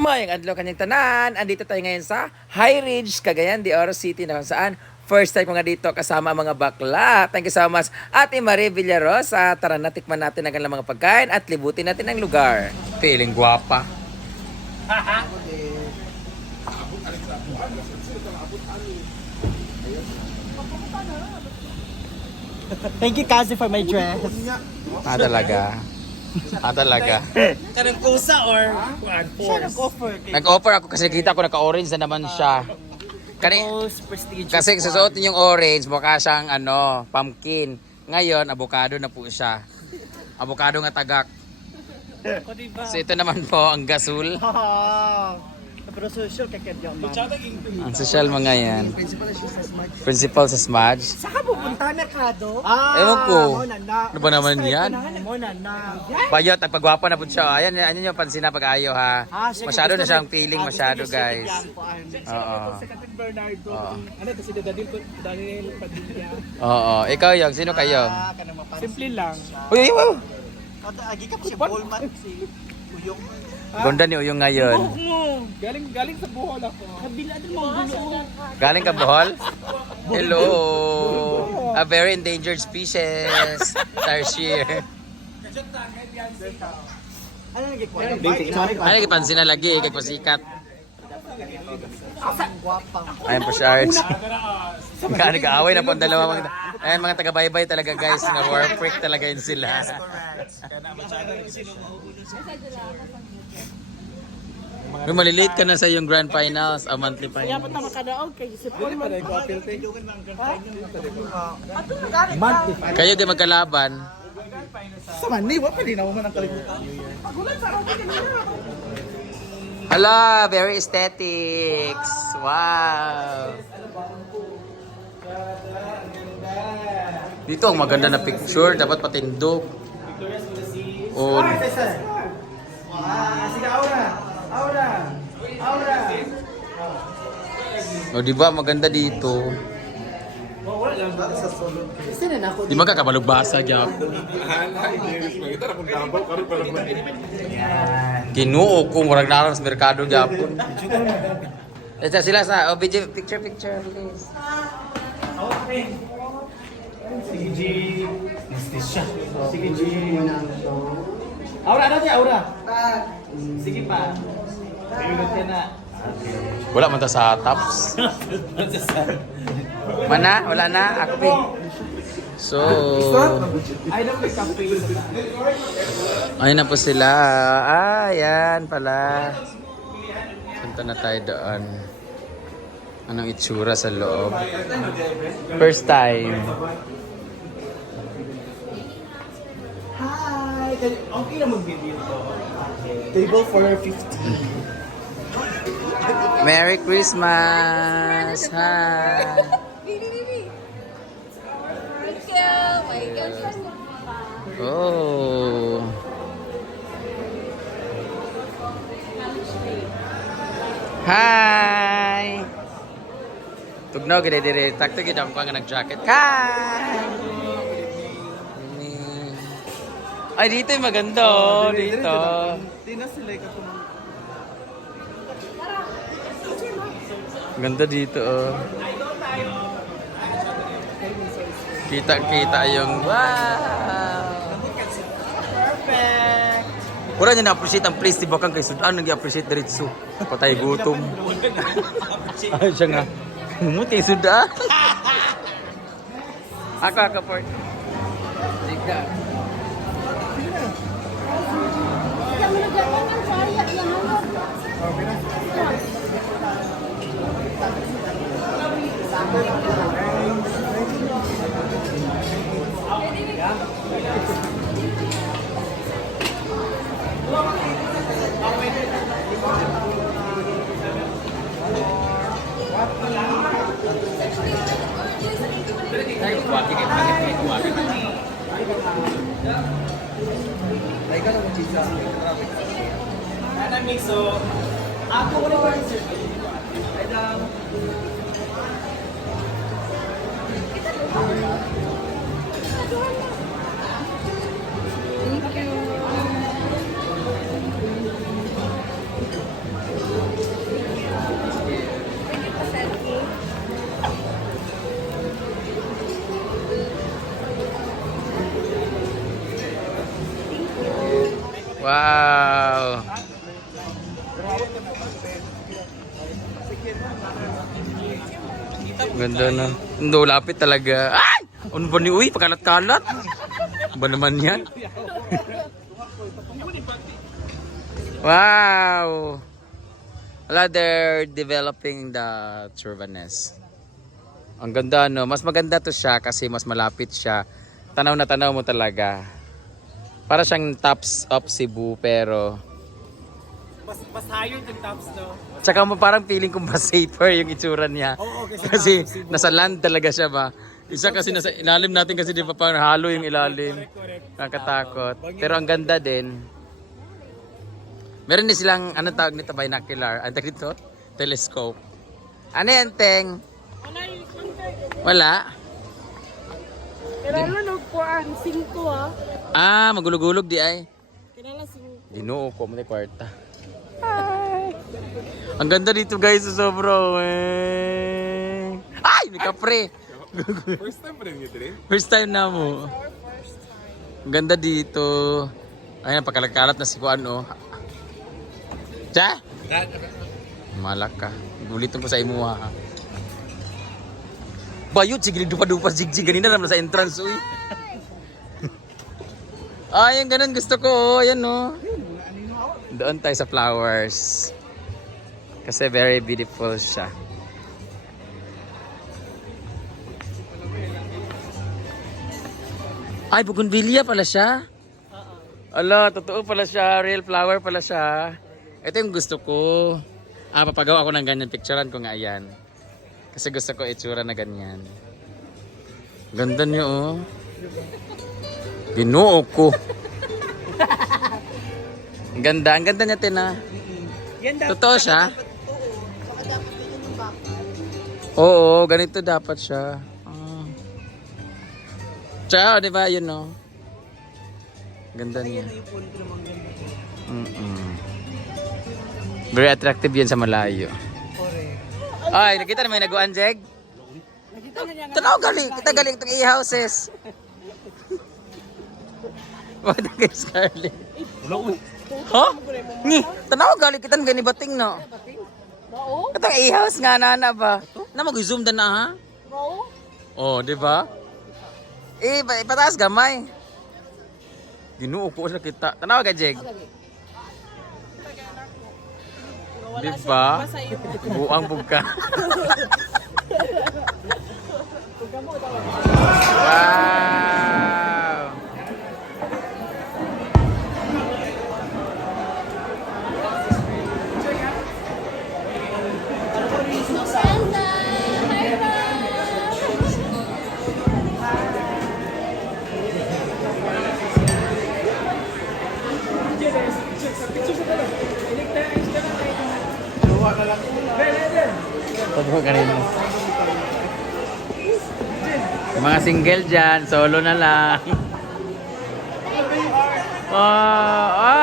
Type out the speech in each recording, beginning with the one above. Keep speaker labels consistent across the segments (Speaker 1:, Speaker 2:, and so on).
Speaker 1: Mayang adlaw kanyang tanan. Andito tayo ngayon sa High Ridge, Cagayan de Oro City na kung saan first time ko nga dito kasama ang mga bakla. Thank you so much. Ate Marie Villarosa, tara na tikman natin ang kanilang mga pagkain at libutin natin ang lugar. Feeling guwapa.
Speaker 2: Thank you, Kazi, for my dress.
Speaker 1: Ah, talaga. Ah, talaga.
Speaker 2: Kanang kusa or Siya nag-offer. kay
Speaker 1: Nag-offer ako kasi nakita ko naka-orange na naman siya. Kani,
Speaker 2: Most prestigious
Speaker 1: kasi
Speaker 2: one.
Speaker 1: susuot niyo yung orange, mukha siyang ano, pumpkin. Ngayon, avocado na po siya. Avocado nga tagak.
Speaker 2: Ako, diba?
Speaker 1: So ito naman po ang gasol.
Speaker 2: Haha. Pero social kakad yung man.
Speaker 1: Ang social mga yan. Principal sa Smudge.
Speaker 2: Pupunta na ka do? Ah,
Speaker 1: Ewan ko. Ano ba naman yan?
Speaker 2: Mo na.
Speaker 1: Bayot, nagpagwapa na po siya. Ayan, ayan yung pansin na pag-ayo ha.
Speaker 2: Ah,
Speaker 1: Masyado na siyang feeling,
Speaker 2: ah,
Speaker 1: masyado guys.
Speaker 2: po, ah.
Speaker 1: Oo.
Speaker 3: Sa
Speaker 1: Oo.
Speaker 3: ano to si Daniel, Daniel Padilla.
Speaker 1: Oo, ikaw yung, sino kayo?
Speaker 2: Ah.
Speaker 3: Simple lang.
Speaker 1: Uy, uy, uy.
Speaker 2: Kada agi ka si Bolman si Uyong.
Speaker 1: Ganda ni Uyong ngayon.
Speaker 3: mo, galing galing sa Bohol ako. Kabila din mo gulo.
Speaker 1: Galing ka Bohol? Hello! A very endangered species. Tarsier.
Speaker 2: Ano nagi ko?
Speaker 1: Ano ipansin na lagi, kay pasikat.
Speaker 2: Gwapang.
Speaker 1: Ayan po si Arts. Kaya nag-aaway na po ang dalawa. Mga, ayan mga taga-baybay talaga guys. Nga war freak talaga yun sila. Kung malilate ka na sa yung grand finals, a monthly
Speaker 3: Kaya
Speaker 1: finals.
Speaker 3: pa tama kadaog kay Sipon man.
Speaker 1: Kayo di magkalaban.
Speaker 3: Sa mani, wa pa din ako man ang kalimutan.
Speaker 1: Hala, very aesthetics. Wow. Dito ang maganda na picture, dapat patindog. Oh,
Speaker 2: Ah, sige aura. Aura. Aura.
Speaker 1: oh di ba maganda dito?
Speaker 2: Na ako.
Speaker 1: Di man ka kabalugbasa gyud. Kinuo ko murag naran sa merkado gyapon. Ito sila sa video, picture picture please.
Speaker 3: Sige G. Nastisya. Sige G. Aura na siya, aura. Sige pa.
Speaker 1: Wala man ta sa tops. Mana? Wala na? So,
Speaker 3: don't like cafe.
Speaker 1: ayun na po sila. Ah, yan pala. Punta na tayo doon. Anong itsura sa loob? First time.
Speaker 2: Hi. Okay na mag-video to. Table for 50.
Speaker 1: Merry Christmas! Hi!
Speaker 4: Thank you. My girlfriend.
Speaker 1: Oh! Hi! Tugnaw gid dire takto gid ang pang nag-jacket. Hi! Ay dito yung maganda oh, dito.
Speaker 2: Di na sila ka
Speaker 1: Ganda dito oh. Kita kita yung wow.
Speaker 2: Perfect.
Speaker 1: Pura niya na-appreciate ang place, di ba kang kay Sudan, nag-appreciate diretso. Patay gutom. Ay, siya nga. Mumuti Sudan. ako, ako, Port. Sige.
Speaker 4: Kami
Speaker 2: Ana mixo. Ako ko rin yung sir. Ay
Speaker 1: Wow. Ganda na. Ando, lapit talaga. Ay! Ano ba ni Uy? Pakalat-kalat. Ba naman yan? wow! Wala, they're developing the Turvanes. Ang ganda, no? Mas maganda to siya kasi mas malapit siya. Tanaw na tanaw mo talaga. Para siyang tops of Cebu, pero...
Speaker 3: Mas, mas higher than tops no?
Speaker 1: Tsaka mo parang feeling kong mas safer yung itsura niya.
Speaker 3: Oo, kasi
Speaker 1: kasi
Speaker 3: nasa
Speaker 1: land talaga siya ba? Isa kasi nasa ilalim natin kasi di ba parang halo yung ilalim. Nakakatakot. Pero ang ganda din. Meron din silang, anong tawag nito, binocular? Ang tawag nito? Telescope. Ano yan, Teng? Wala.
Speaker 4: Pero ano nagpuan? Cinco ah.
Speaker 1: Ah, magulog-ulog di ay.
Speaker 4: Kinala cinco.
Speaker 1: Dinuo ko, may kwarta. Ang ganda dito guys, sa sobra. Eh. Ay, may kapre.
Speaker 2: First time pa rin yun, Dre?
Speaker 1: First time na mo. Ang ganda dito. Ay, napakalat na si Juan, oh. Cha? Malak ka. Gulitin ko sa imo, ha. Bayot, sige, dupa-dupa, zigjig. Ganina naman sa entrance, uy. Ay, yung ganun gusto ko, oh. Ayan, oh. Doon tayo sa flowers. Kasi very beautiful siya. Ay, bougainvillea pala siya. Ala, totoo pala siya. Real flower pala siya. Ito yung gusto ko. Ah, papagawa ako ng ganyan. Picturean ko nga yan. Kasi gusto ko itsura na ganyan. Ganda niyo, oh. Binuo ko. Ang ganda. Ang ganda niya, Tina. Totoo siya? Oo, ganito dapat siya. Ah. Ciao, di ba? Yun, no? Ganda niya. Mm-mm. Very attractive yan sa malayo. Ay, nakita na may naguan, Jeg? Tanaw gali, kita galing itong e-houses. What the Scarlett? Ha? Ni, tanaw gali kita gani bating no.
Speaker 4: Bao?
Speaker 1: Itong e-house nga nana ba? Na mag-zoom na ha?
Speaker 4: Bao?
Speaker 1: Oh, di ba? Eh, pa- ipataas gamay. Ginuo ko sa kita. Tanaw ka, Jeg. Di ba? Buang buka. wow! single dyan, solo na lang. Oh, oh!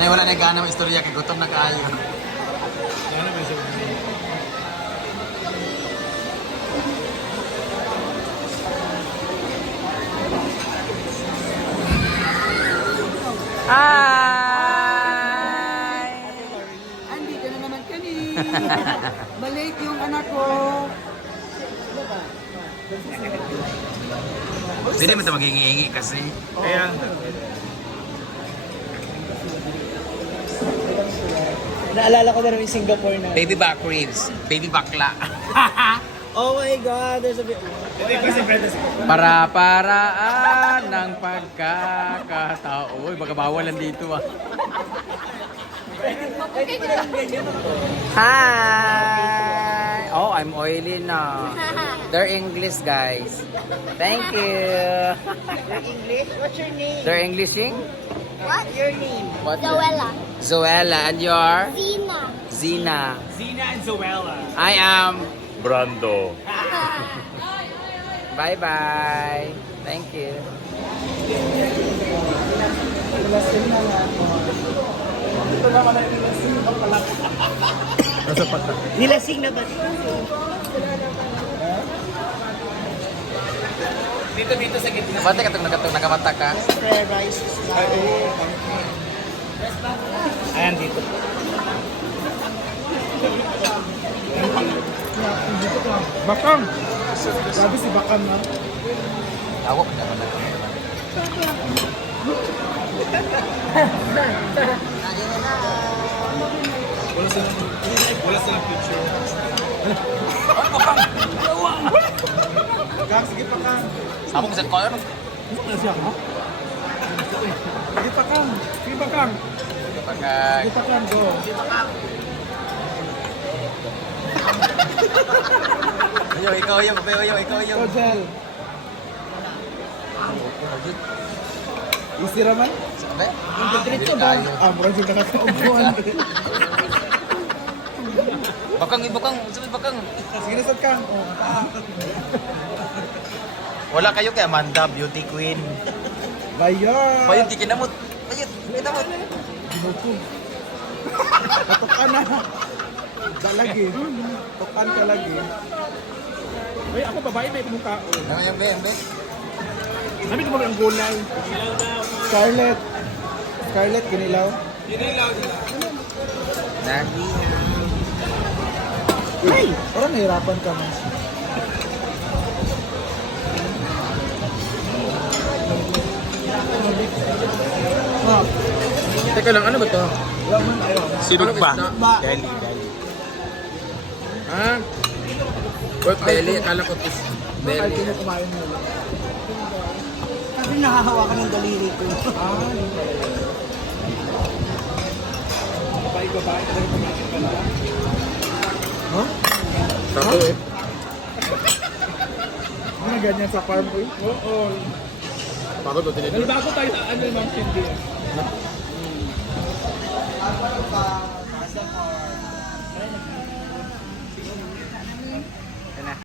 Speaker 1: Nay, wala na gana istorya kay gutom na kaayo.
Speaker 5: Balik yung anak ko.
Speaker 1: Hindi mo ito maghingi kasi.
Speaker 3: Kaya, naalala ko na rin yung Singapore na.
Speaker 1: Baby back ribs. Baby bakla.
Speaker 3: Oh my God, there's a bit... Friends ko.
Speaker 1: Para-paraan ng pagkakatao. Uy, baka bawalan dito ah. Hi! I'm oily now. They're English, guys. Thank you.
Speaker 5: English? What's your name?
Speaker 1: They're Englishing?
Speaker 4: What?
Speaker 5: Your name?
Speaker 1: What?
Speaker 4: Zoella.
Speaker 1: Zoella. And you are?
Speaker 4: Zina.
Speaker 1: Zina.
Speaker 3: Zina and Zoella.
Speaker 1: I am...
Speaker 2: Brando.
Speaker 1: Bye-bye. Thank you.
Speaker 3: Nilasing na ba?
Speaker 1: Dito, dito sa gitna. Bate ka itong nagatong nakamata ka.
Speaker 3: Fried rice. Ayan dito.
Speaker 2: Bakang! Sabi si Bakang na.
Speaker 1: Ako pa naman.
Speaker 2: Wala silang picture. Kang, sige pa Kang.
Speaker 1: Ko sa ko ano?
Speaker 2: Ano siya ha? Sige pa Kang. Sige pa Kang.
Speaker 1: Pagka
Speaker 2: Sige pa Kang, go.
Speaker 1: Ayo, ikaw yung, ikaw yung, ikaw yung.
Speaker 2: Go, Jel. Easy raman?
Speaker 1: Sabi?
Speaker 2: Diretso ba? Ah, mukha siya nakakaubuan.
Speaker 1: Bakang, ibakang, sabi bakang.
Speaker 2: Sige na, sad Kang. Oh.
Speaker 3: Wala kayo kay Amanda, beauty queen.
Speaker 2: Bayan!
Speaker 1: Bayot, di kinamot. Bayot, kinamot.
Speaker 2: Ginuko. Katukan na. Dalagi. Tukan ka lagi. Uy, ako babae may mukha.
Speaker 1: Ano yung be, be?
Speaker 2: Namin mo ang gulay. Scarlett. Scarlett, kinilaw.
Speaker 1: Na?
Speaker 2: Ay! Parang nahirapan ka mas. Ah,
Speaker 1: Teka lang, ano ba to?
Speaker 2: laman ayaw.
Speaker 3: Sinug ba? Deli, deli.
Speaker 1: Ha? Pork belly, akala ko tis
Speaker 2: Ay,
Speaker 1: belly.
Speaker 2: kaya kumain mo.
Speaker 5: Kasi nahahawakan ng daliri ko.
Speaker 2: Ah. Babae-babae ka rin pumasok ka na. Huh?
Speaker 1: Sako eh.
Speaker 2: Ano ganyan sa farm ko? Oo.
Speaker 1: Pagod ba tinito?
Speaker 2: Nalibago tayo sa ano yung Ma'am Cindy.